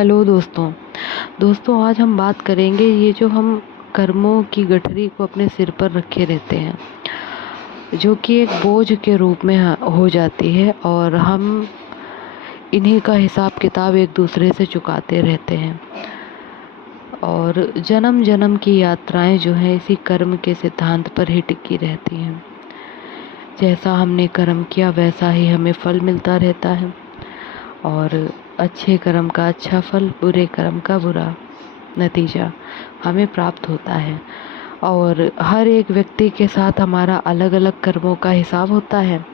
Hello दोस्तों। आज हम बात करेंगे ये जो हम कर्मों की गठरी को अपने सिर पर रखे रहते हैं, जो कि एक बोझ के रूप में हो जाती है और हम इन्हीं का हिसाब किताब एक दूसरे से चुकाते रहते हैं। और जन्म जन्म की यात्राएं जो हैं इसी कर्म के सिद्धांत पर ही टिकी रहती हैं। जैसा हमने कर्म किया वैसा ही हमें फल मिलता रहता है, और अच्छे कर्म का अच्छा फल, बुरे कर्म का बुरा नतीजा हमें प्राप्त होता है। और हर एक व्यक्ति के साथ हमारा अलग अलग कर्मों का हिसाब होता है।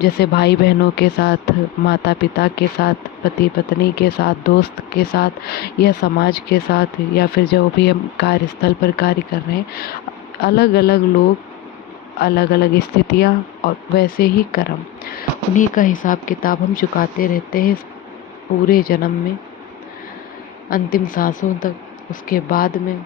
जैसे भाई बहनों के साथ, माता पिता के साथ, पति पत्नी के साथ, दोस्त के साथ या समाज के साथ, या फिर जो भी हम कार्यस्थल पर कार्य कर रहे हैं, अलग अलग लोग, अलग अलग स्थितियाँ और वैसे ही कर्म, उन्हीं का हिसाब किताब हम चुकाते रहते हैं पूरे जन्म में, अंतिम सांसों तक। उसके बाद में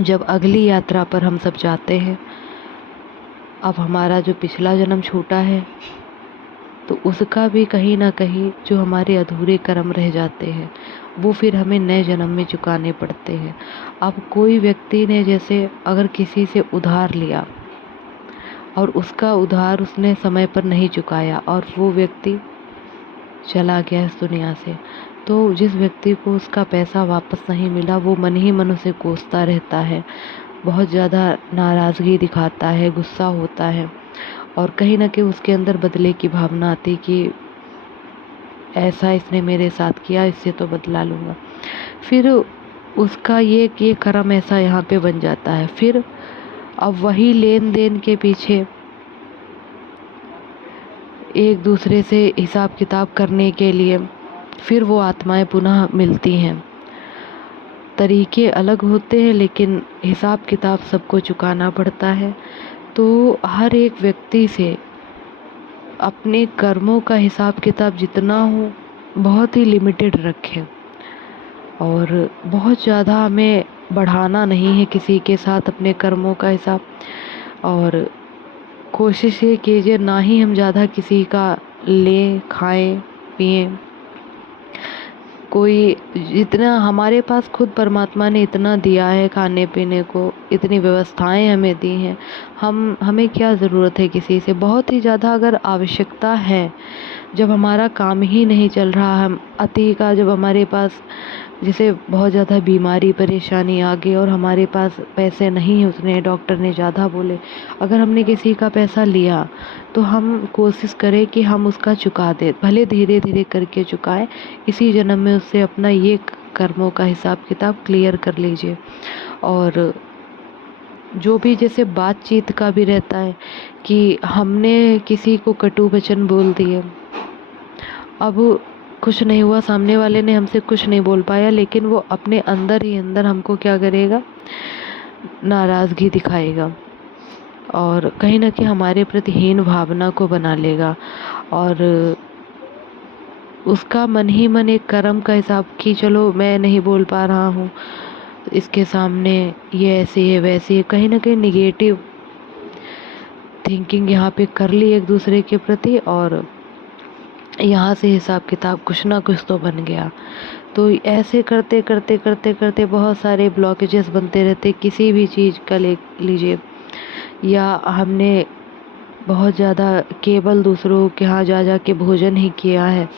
जब अगली यात्रा पर हम सब जाते हैं, अब हमारा जो पिछला जन्म छूटा है तो उसका भी कहीं ना कहीं जो हमारे अधूरे कर्म रह जाते हैं वो फिर हमें नए जन्म में चुकाने पड़ते हैं। अब कोई व्यक्ति ने जैसे अगर किसी से उधार लिया और उसका उधार उसने समय पर नहीं चुकाया और वो व्यक्ति चला गया इस दुनिया से, तो जिस व्यक्ति को उसका पैसा वापस नहीं मिला वो मन ही मन उसे कोसता रहता है, बहुत ज़्यादा नाराज़गी दिखाता है, गुस्सा होता है, और कहीं ना कहीं उसके अंदर बदले की भावना आती कि ऐसा इसने मेरे साथ किया, इससे तो बदला लूँगा। फिर उसका ये कर्म ऐसा यहाँ पे बन जाता है। फिर अब वही लेन देन के पीछे एक दूसरे से हिसाब किताब करने के लिए फिर वो आत्माएं पुनः मिलती हैं। तरीके अलग होते हैं लेकिन हिसाब किताब सबको चुकाना पड़ता है। तो हर एक व्यक्ति से अपने कर्मों का हिसाब किताब जितना हो बहुत ही लिमिटेड रखें, और बहुत ज़्यादा हमें बढ़ाना नहीं है किसी के साथ अपने कर्मों का हिसाब। और कोशिश ये कीजिए ना ही हम ज़्यादा किसी का लें, खाएं, पिएं। कोई जितना हमारे पास खुद परमात्मा ने इतना दिया है खाने पीने को, इतनी व्यवस्थाएं हमें दी हैं, हमें क्या ज़रूरत है किसी से। बहुत ही ज़्यादा अगर आवश्यकता है, जब हमारा काम ही नहीं चल रहा, हम अति का जब हमारे पास जैसे बहुत ज़्यादा बीमारी परेशानी आ गई और हमारे पास पैसे नहीं, उसने डॉक्टर ने ज़्यादा बोले, अगर हमने किसी का पैसा लिया तो हम कोशिश करें कि हम उसका चुका दें, भले धीरे धीरे करके चुकाएं। इसी जन्म में उससे अपना ये कर्मों का हिसाब किताब क्लियर कर लीजिए। और जो भी जैसे बातचीत का भी रहता है कि हमने किसी को कटु वचन बोल दिए, अब कुछ नहीं हुआ, सामने वाले ने हमसे कुछ नहीं बोल पाया, लेकिन वो अपने अंदर ही अंदर हमको क्या करेगा, नाराज़गी दिखाएगा और कहीं ना कहीं हमारे प्रति हीन भावना को बना लेगा। और उसका मन ही मन एक कर्म का हिसाब कि चलो मैं नहीं बोल पा रहा हूँ इसके सामने, ये ऐसे है वैसे है, कहीं ना कहीं निगेटिव थिंकिंग यहाँ पे कर ली एक दूसरे के प्रति, और यहाँ से हिसाब किताब कुछ ना कुछ तो बन गया। तो ऐसे करते करते करते करते बहुत सारे ब्लॉकेजेस बनते रहते किसी भी चीज़ का ले लीजिए। या हमने बहुत ज़्यादा केवल दूसरों के यहाँ जा जा के भोजन ही किया है,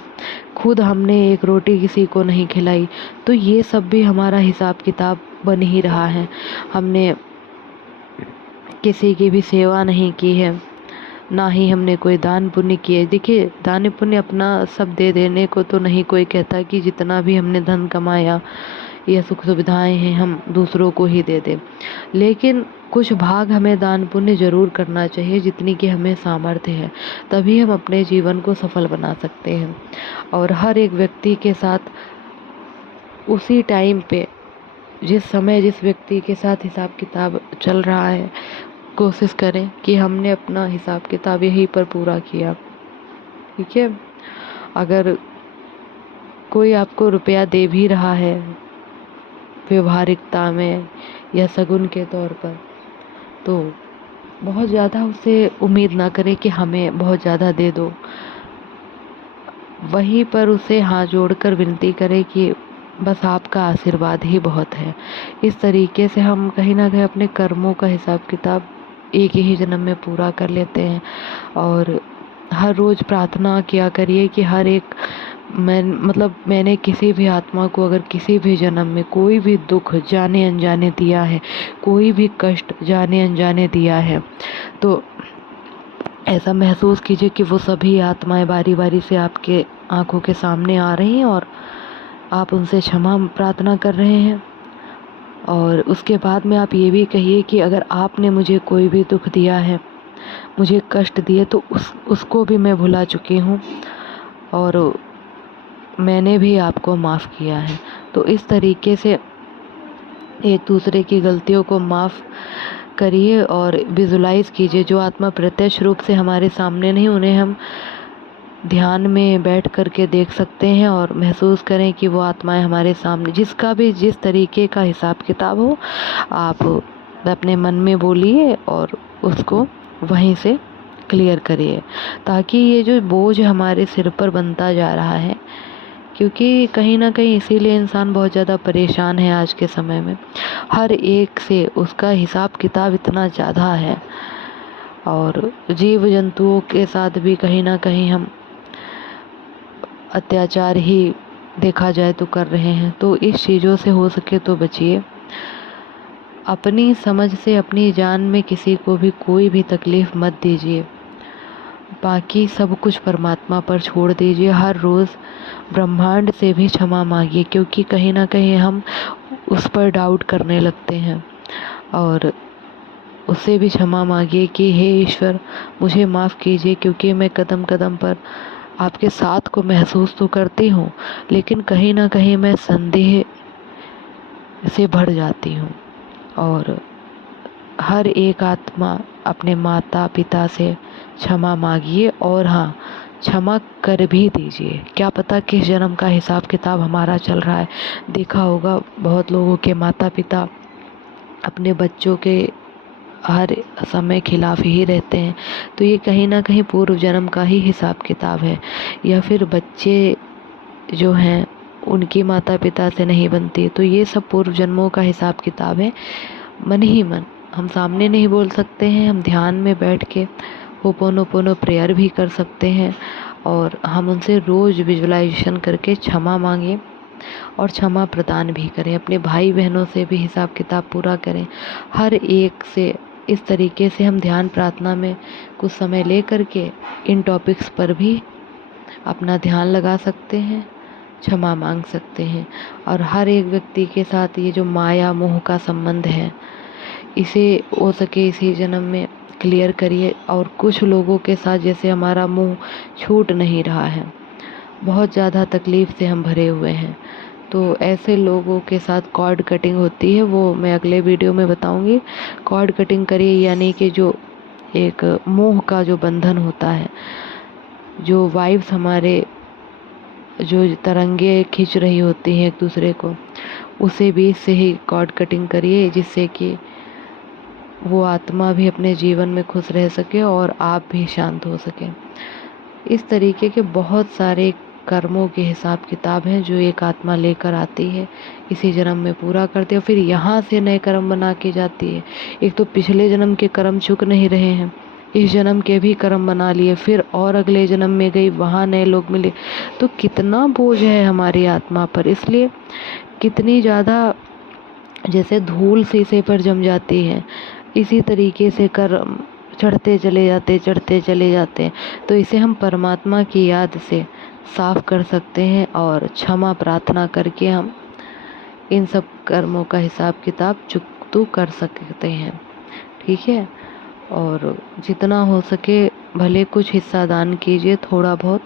खुद हमने एक रोटी किसी को नहीं खिलाई, तो ये सब भी हमारा हिसाब किताब बन ही रहा है। हमने किसी की भी सेवा नहीं की है, ना ही हमने कोई दान पुण्य किए। देखिए, दान पुण्य अपना सब दे देने को तो नहीं कोई कहता कि जितना भी हमने धन कमाया या सुख सुविधाएं हैं हम दूसरों को ही दे दें, लेकिन कुछ भाग हमें दान पुण्य जरूर करना चाहिए जितनी कि हमें सामर्थ्य है, तभी हम अपने जीवन को सफल बना सकते हैं। और हर एक व्यक्ति के साथ उसी टाइम पे, जिस समय जिस व्यक्ति के साथ हिसाब किताब चल रहा है, कोशिश करें कि हमने अपना हिसाब किताब यहीं पर पूरा किया। ठीक है, अगर कोई आपको रुपया दे भी रहा है व्यवहारिकता में या शगुन के तौर पर, तो बहुत ज़्यादा उससे उम्मीद ना करें कि हमें बहुत ज़्यादा दे दो। वहीं पर उसे हाथ जोड़कर विनती करें कि बस आपका आशीर्वाद ही बहुत है। इस तरीके से हम कहीं ना कहीं अपने कर्मों का हिसाब किताब एक ही जन्म में पूरा कर लेते हैं। और हर रोज़ प्रार्थना किया करिए कि हर एक मैंने किसी भी आत्मा को अगर किसी भी जन्म में कोई भी दुख जाने अनजाने दिया है, कोई भी कष्ट जाने अनजाने दिया है, तो ऐसा महसूस कीजिए कि वो सभी आत्माएं बारी बारी से आपके आंखों के सामने आ रही हैं और आप उनसे क्षमा प्रार्थना कर रहे हैं। और उसके बाद में आप ये भी कहिए कि अगर आपने मुझे कोई भी दुख दिया है, मुझे कष्ट दिए, तो उसको भी मैं भुला चुकी हूँ और मैंने भी आपको माफ़ किया है। तो इस तरीके से एक दूसरे की गलतियों को माफ़ करिए और विजुलाइज कीजिए। जो आत्मा प्रत्यक्ष रूप से हमारे सामने नहीं, उन्हें हम ध्यान में बैठ करके देख सकते हैं और महसूस करें कि वो आत्माएं हमारे सामने, जिसका भी जिस तरीके का हिसाब किताब हो, आप अपने मन में बोलिए और उसको वहीं से क्लियर करिए, ताकि ये जो बोझ हमारे सिर पर बनता जा रहा है, क्योंकि कहीं ना कहीं इसीलिए इंसान बहुत ज़्यादा परेशान है आज के समय में। हर एक से उसका हिसाब किताब इतना ज़्यादा है और जीव जंतुओं के साथ भी कहीं ना कहीं हम अत्याचार ही देखा जाए तो कर रहे हैं। तो इस चीज़ों से हो सके तो बचिए। अपनी समझ से अपनी जान में किसी को भी कोई भी तकलीफ़ मत दीजिए। बाकी सब कुछ परमात्मा पर छोड़ दीजिए। हर रोज़ ब्रह्मांड से भी क्षमा मांगिए, क्योंकि कहीं ना कहीं हम उस पर डाउट करने लगते हैं। और उससे भी क्षमा मांगिए कि हे ईश्वर, मुझे माफ़ कीजिए, क्योंकि मैं कदम कदम पर आपके साथ को महसूस तो करती हूँ, लेकिन कहीं ना कहीं मैं संदेह से भर जाती हूँ। और हर एक आत्मा अपने माता पिता से क्षमा मांगिए और हाँ, क्षमा कर भी दीजिए। क्या पता किस जन्म का हिसाब किताब हमारा चल रहा है। देखा होगा बहुत लोगों के माता पिता अपने बच्चों के हर समय खिलाफ ही रहते हैं, तो ये कहीं ना कहीं पूर्व जन्म का ही हिसाब किताब है। या फिर बच्चे जो हैं उनकी माता पिता से नहीं बनती, तो ये सब पूर्व जन्मों का हिसाब किताब है। मन ही मन, हम सामने नहीं बोल सकते हैं, हम ध्यान में बैठ के होपोनोपोनो प्रेयर भी कर सकते हैं और हम उनसे रोज़ विजुलाइजेशन करके क्षमा मांगें और क्षमा प्रदान भी करें। अपने भाई बहनों से भी हिसाब किताब पूरा करें। हर एक से इस तरीके से हम ध्यान प्रार्थना में कुछ समय ले करके इन टॉपिक्स पर भी अपना ध्यान लगा सकते हैं, क्षमा मांग सकते हैं। और हर एक व्यक्ति के साथ ये जो माया मोह का संबंध है, इसे हो सके इसी जन्म में क्लियर करिए। और कुछ लोगों के साथ जैसे हमारा मुंह छूट नहीं रहा है, बहुत ज़्यादा तकलीफ़ से हम भरे हुए हैं, तो ऐसे लोगों के साथ कॉर्ड कटिंग होती है, वो मैं अगले वीडियो में बताऊंगी। कॉर्ड कटिंग करिए, यानी कि जो एक मोह का जो बंधन होता है, जो वाइब्स हमारे जो तरंगे खींच रही होती हैं एक दूसरे को, उसे भी से ही कॉर्ड कटिंग करिए, जिससे कि वो आत्मा भी अपने जीवन में खुश रह सके और आप भी शांत हो सकें। इस तरीके के बहुत सारे कर्मों के हिसाब किताब हैं जो एक आत्मा लेकर आती है, इसी जन्म में पूरा करती है, फिर यहाँ से नए कर्म बना के जाती है। एक तो पिछले जन्म के कर्म चुक नहीं रहे हैं, इस जन्म के भी कर्म बना लिए, फिर और अगले जन्म में गई, वहाँ नए लोग मिले, तो कितना बोझ है हमारी आत्मा पर। इसलिए कितनी ज़्यादा जैसे धूल शीशे पर जम जाती है, इसी तरीके से कर्म चढ़ते चले जाते हैं। तो इसे हम परमात्मा की याद से साफ कर सकते हैं और क्षमा प्रार्थना करके हम इन सब कर्मों का हिसाब किताब चुकता कर सकते हैं। ठीक है, और जितना हो सके भले कुछ हिस्सा दान कीजिए, थोड़ा बहुत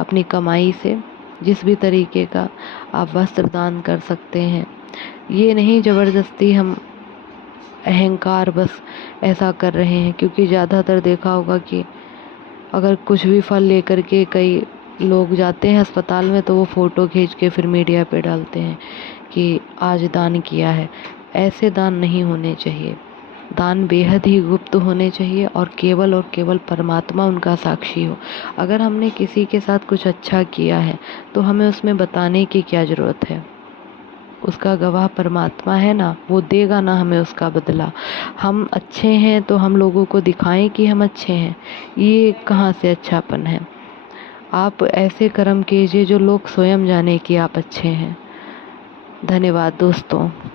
अपनी कमाई से, जिस भी तरीके का आप वस्त्र दान कर सकते हैं। ये नहीं ज़बरदस्ती हम अहंकार बस ऐसा कर रहे हैं, क्योंकि ज़्यादातर देखा होगा कि अगर कुछ भी फल लेकर के कई लोग जाते हैं अस्पताल में, तो वो फ़ोटो खींच के फिर मीडिया पे डालते हैं कि आज दान किया है। ऐसे दान नहीं होने चाहिए। दान बेहद ही गुप्त होने चाहिए और केवल परमात्मा उनका साक्षी हो। अगर हमने किसी के साथ कुछ अच्छा किया है तो हमें उसमें बताने की क्या ज़रूरत है। उसका गवाह परमात्मा है ना, वो देगा ना हमें उसका बदला। हम अच्छे हैं तो हम लोगों को दिखाएं कि हम अच्छे हैं, ये कहाँ से अच्छापन है। आप ऐसे कर्म कीजिए जो लोग स्वयं जाने कि आप अच्छे हैं। धन्यवाद दोस्तों।